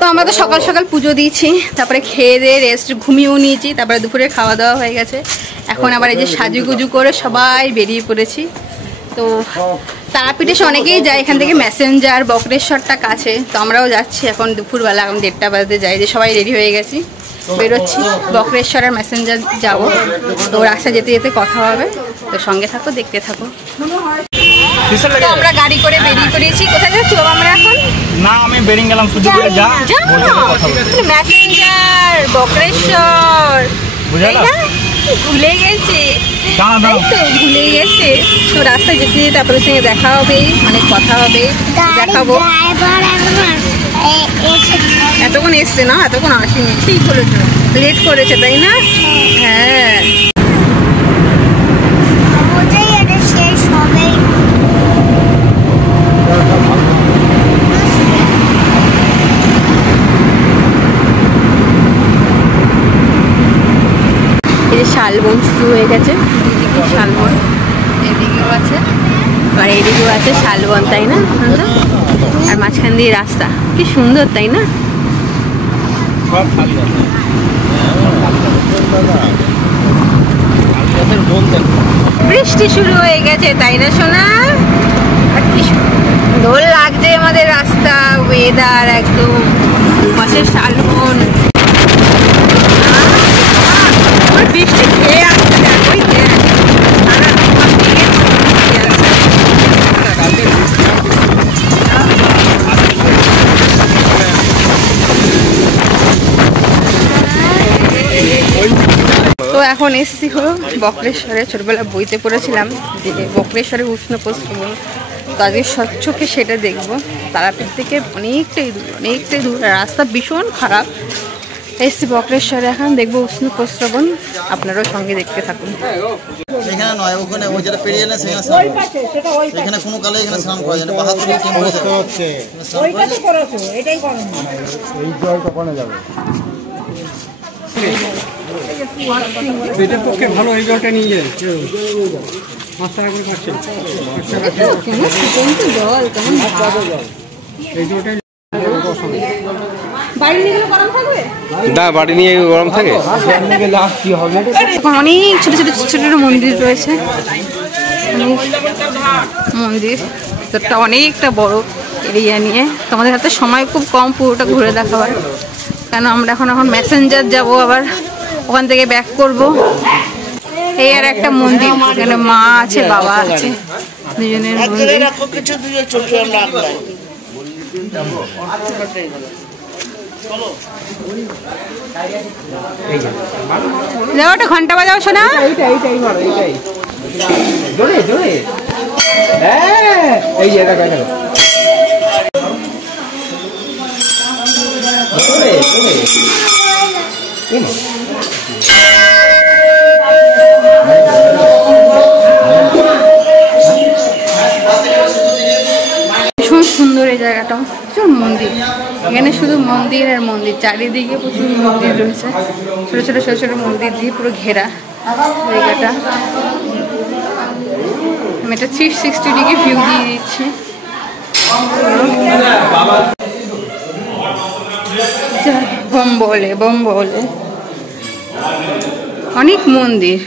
তো আমরা তো সকাল সকাল পুজো দিয়েছি, তারপরে খেয়ে দিয়ে রেস্ট ঘুমিয়েও নিয়েছি, তারপরে দুপুরে খাওয়া দাওয়া হয়ে গেছে। এখন আবার এই যে সাজুগুজু করে সবাই বেরিয়ে পড়েছি। তো তারাপীঠে অনেকেই যায়, এখান থেকে ম্যাসেঞ্জার বক্রেশ্বরটা কাছে, তো আমরাও যাচ্ছি। এখন দুপুরবেলা, এখন 1:30 বাজতে যাই, যে সবাই রেডি হয়ে গেছি, বেরোচ্ছি। বক্রেশ্বর আর ম্যাসেঞ্জার যাবো। তো রাস্তা যেতে যেতে কথা হবে, তো সঙ্গে থাকো, দেখতে থাকো। তো আমরা গাড়ি করে বেরিয়ে পড়েছি। কোথায় যাচ্ছি বাবা আমরা এখন? না, আমি বেরিয়ে গেলাম শুধু করে যা ম্যাসেঞ্জার বক্রেশ্বর ভুলে গেছি, ভুলে গেছে। তো রাস্তায় যেতে যেতে আপনাদের সঙ্গে দেখা হবে, অনেক কথা হবে, দেখাবো। এতক্ষণ এসছে না, এতক্ষণ আসেনি, ঠিক বলেছো, লেট করেছে তাই না? হ্যাঁ, এই যে শালবন শুরু হয়ে গেছে, দুদিকে শালবন, এদিকেও আছে আর এদিকেও আছে শালবন, তাই না? আর মাঝখান দিয়ে রাস্তা, কি সুন্দর তাই না? বৃষ্টি শুরু হয়ে গেছে তাই না সোনা? কি সুন্দর লাগছে আমাদের রাস্তা, ওয়েদার একদম মাসের শালবন। বৃষ্টি খেয়ে আসছে, দেখোই তো এখন এসছি হলো বক্রেশ্বরে। ছোটবেলা বইতে পড়েছিলাম যে বক্রেশ্বরে উষ্ণ প্রস্রবণ, তো আজকে স্বচ্ছকে সেটা দেখবো। তারাপীঠ থেকে অনেকটাই দূর, রাস্তা ভীষণ খারাপ। এসছি বক্রেশ্বরে, এখন দেখবো উষ্ণ প্রস্রবণ, আপনারাও সঙ্গে দেখতে থাকুন। এখানে নয়, ওখানে ওই যেটা পেরিয়ে এলে সেখানে স্নান করে। এখানে কোনো কালে এখানে স্নান করা যায় না, বাহাদুর টিম হচ্ছে ওইটাতে করেছো, এটাই করো না, এই জলটা কোনে যাবে? পেটের পক্ষে ভালো, এই জলটা নিয়ে যায় 5 টাকা করে পাচ্ছে। এই জলটা বাড়ি নিয়ে গরম থাকে। অনেক ছোট ছোট ছোট ছোট মন্দির রয়েছে, মন্দির একটা অনেকটা বড় এরিয়া নিয়ে। তোমাদের হাতে সময় খুব কম পুরোটা ঘুরে দেখাবার, কেন আমরা এখন ম্যাসেঞ্জার যাব, আবার ওখান থেকে ব্যাক করব। এই আর একটা মন্দির, এখানে মা আছে, বাবা আছে, দুজনের মন্দির। যাও, একটা ঘন্টা বাজাও শোনা। ভীষণ সুন্দর এই জায়গাটা, প্রচুর মন্দির, এখানে শুধু মন্দির আর মন্দির, চারিদিকে প্রচুর মন্দির রয়েছে, ছোট ছোট ছোট ছোট মন্দির দিয়ে পুরো ঘেরা জায়গাটা। আমি একটা 360 ডিগ্রি ভিউ দিয়ে দিচ্ছি। বোম বলে অনেক মন্দির।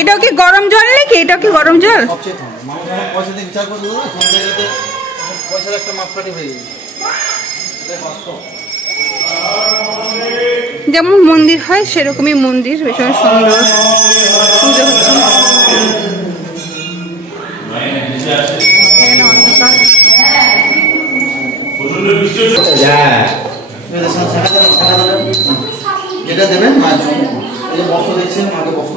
এটাও কি গরম জল নাকি? এটাও কি গরম জল? যেমন মন্দির হয় সেরকমই মন্দির, ভীষণ সুন্দর পুজো হচ্ছে। এখানে অন্ধকার। যেটা দেবেন মাছ, এই যে বস্ত্র দেখছেন, মাকে বস্ত্র